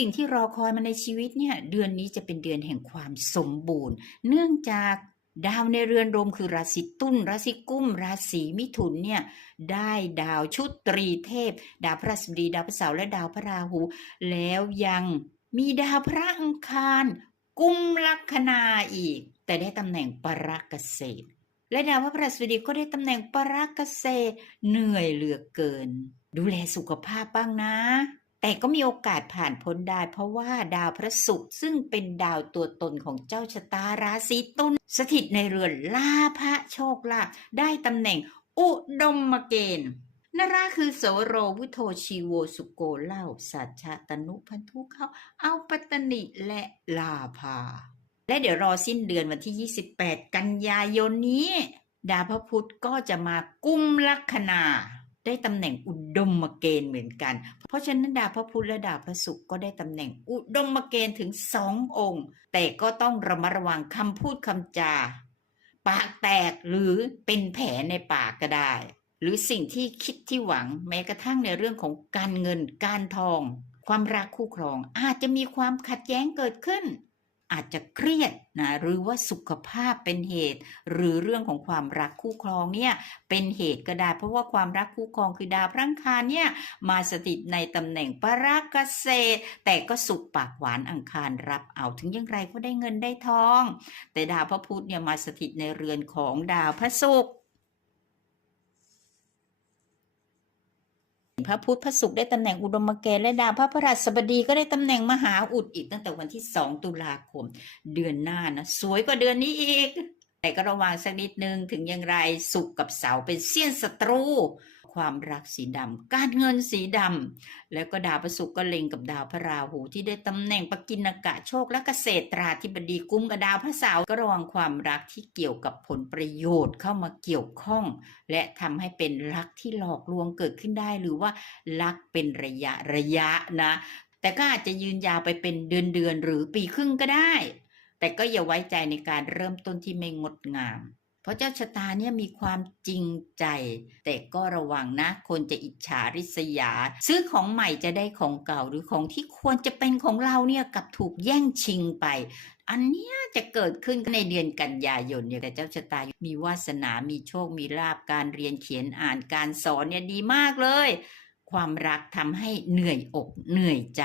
สิ่งที่รอคอยมาในชีวิตเนี่ยเดือนนี้จะเป็นเดือนแห่งความสมบูรณ์ เนื่องจากดาวในเรือนรมคือราศีตุลราศีกุมราศีมิถุนเนี่ยได้ดาวชุดตรีเทพ ดาวพระศัสบดีดาวพระเสาร์และดาวพระราหู แล้วยังมีดาวพระอังคาร กุมลัคนาอีก แต่ได้ตำแหน่งปรักเกษตร และดาวพระพฤหัสบดีก็ได้ตำแหน่งปรักเกษตรเหนื่อยเหลือเกิน ดูแลสุขภาพบ้างนะ แต่ก็มีโอกาสผ่านพ้นได้เพราะว่าดาวพระศุกร์ซึ่งเป็นดาวตัวตนของเจ้าชะตาราศีตุลสถิตในเรือนลาภะโชคลาภได้ตำแหน่งอุดมเกณฑ์นราคือโสโรวุโทชีโวสุโกเล่าสัจชะตนุพันธุเขาเอาปัตตนิและลาภา และเดี๋ยวรอสิ้นเดือนวันที่ 28 กันยายนนี้ ดาวพระพุธก็จะมากุมลัคนา ได้ตำแหน่งอุดมเกณฑ์เหมือนกัน เพราะฉะนั้นดาวพระพุธและดาวพระศุกร์ก็ได้ตำแหน่งอุดมเกณฑ์ถึงสององค์ แต่ก็ต้องระมัดระวังคำพูดคำจา ปากแตกหรือเป็นแผลในปากก็ได้ หรือสิ่งที่คิดที่หวังแม้กระทั่งในเรื่องของการเงินการทอง ความรักคู่ครองอาจจะมีความขัดแย้งเกิดขึ้น อาจจะเครียดนะหรือว่าสุขภาพเป็นเหตุ หรือเรื่องของความรักคู่ครองเนี่ยเป็นเหตุก็ได้เพราะว่าความรักคู่ครองคือดาวพระอังคารเนี่ยมาสถิตในตำแหน่งปราเกษตร แต่ก็สุขปากหวานอังคารรับเอาถึงอย่างไรก็ได้เงินได้ทอง แต่ดาวพระพุธเนี่ยมาสถิตในเรือนของดาวพระศุกร์ พระพุธพระศุกร์ได้ตำแหน่งอุดมเกณฑ์และดาวพระพฤหัสบดีก็ได้ตำแหน่งมหาอุดอีกตั้งแต่วันที่สองตุลาคม เดือนหน้านะสวยกว่าเดือนนี้อีก แต่ก็ระวังสักนิดนึงถึงอย่างไรสุกกับเสาเป็นเสี้ยนศัตรู ความรักสีดำการเงินสีดำแล้วก็ดาวพระศุกร์ก็เล็งกับดาวพระราหูที่ได้ตำแหน่งปกินกะโชคและเกษตราธิบดีกุมกับดาวพระเสาร์ก็ระวังความรักที่เกี่ยวกับผลประโยชน์เข้ามาเกี่ยวข้อง และทำให้เป็นรักที่หลอกลวงเกิดขึ้นได้หรือว่ารักเป็นระยะระยะนะ แต่ก็อาจจะยืนยาวไปเป็นเดือนเดือนหรือปีครึ่งก็ได้ แต่ก็อย่าไว้ใจในการเริ่มต้นที่ไม่งดงาม เพราะเจ้าชะตาเนี่ยมีความจริงใจ แต่ก็ระวังนะ คนจะอิจฉาริษยา ซื้อของใหม่จะได้ของเก่าหรือของที่ควรจะเป็นของเราเนี่ยกับถูกแย่งชิงไป อันเนี้ยจะเกิดขึ้นในเดือนกันยายนเนี่ยแต่เจ้าชะตามีวาสนา มีโชค มีลาบการเรียนเขียนอ่านการสอนเนี่ยดีมากเลย ความรักทำให้เหนื่อยอกเหนื่อยใจ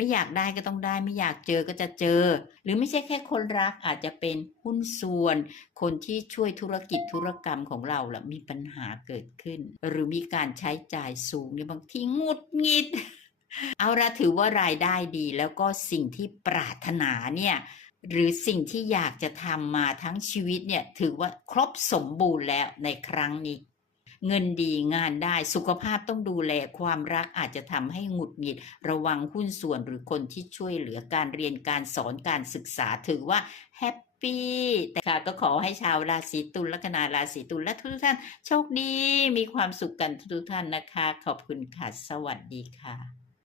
ไม่อยากได้ก็ต้องได้ ไม่อยากเจอก็จะเจอ หรือไม่ใช่แค่คนรักอาจจะเป็นหุ้นส่วน คนที่ช่วยธุรกิจธุรกรรมของเราละมีปัญหาเกิดขึ้น หรือมีการใช้จ่ายสูงเนี่ยบางที่งุดงิด เอาละถือว่ารายได้ดี แล้วก็สิ่งที่ปรารถนาเนี่ยหรือสิ่งที่อยากจะทำมาทั้งชีวิตเนี่ยถือว่าครบสมบูรณ์แล้วในครั้งนี้ เงินดีงานได้สุขภาพต้องดูแลความรักอาจจะทำให้หงุดหงิด ระวังหุ้นส่วนหรือคนที่ช่วยเหลือการเรียนการสอนการศึกษาถือว่าแฮปปี้แต่ค่ะก็ขอให้ชาวราศีตุลลัคนาราศีตุลและทุกท่าน โชคดีมีความสุขกันทุกท่านนะคะ ขอบคุณค่ะ สวัสดีค่ะ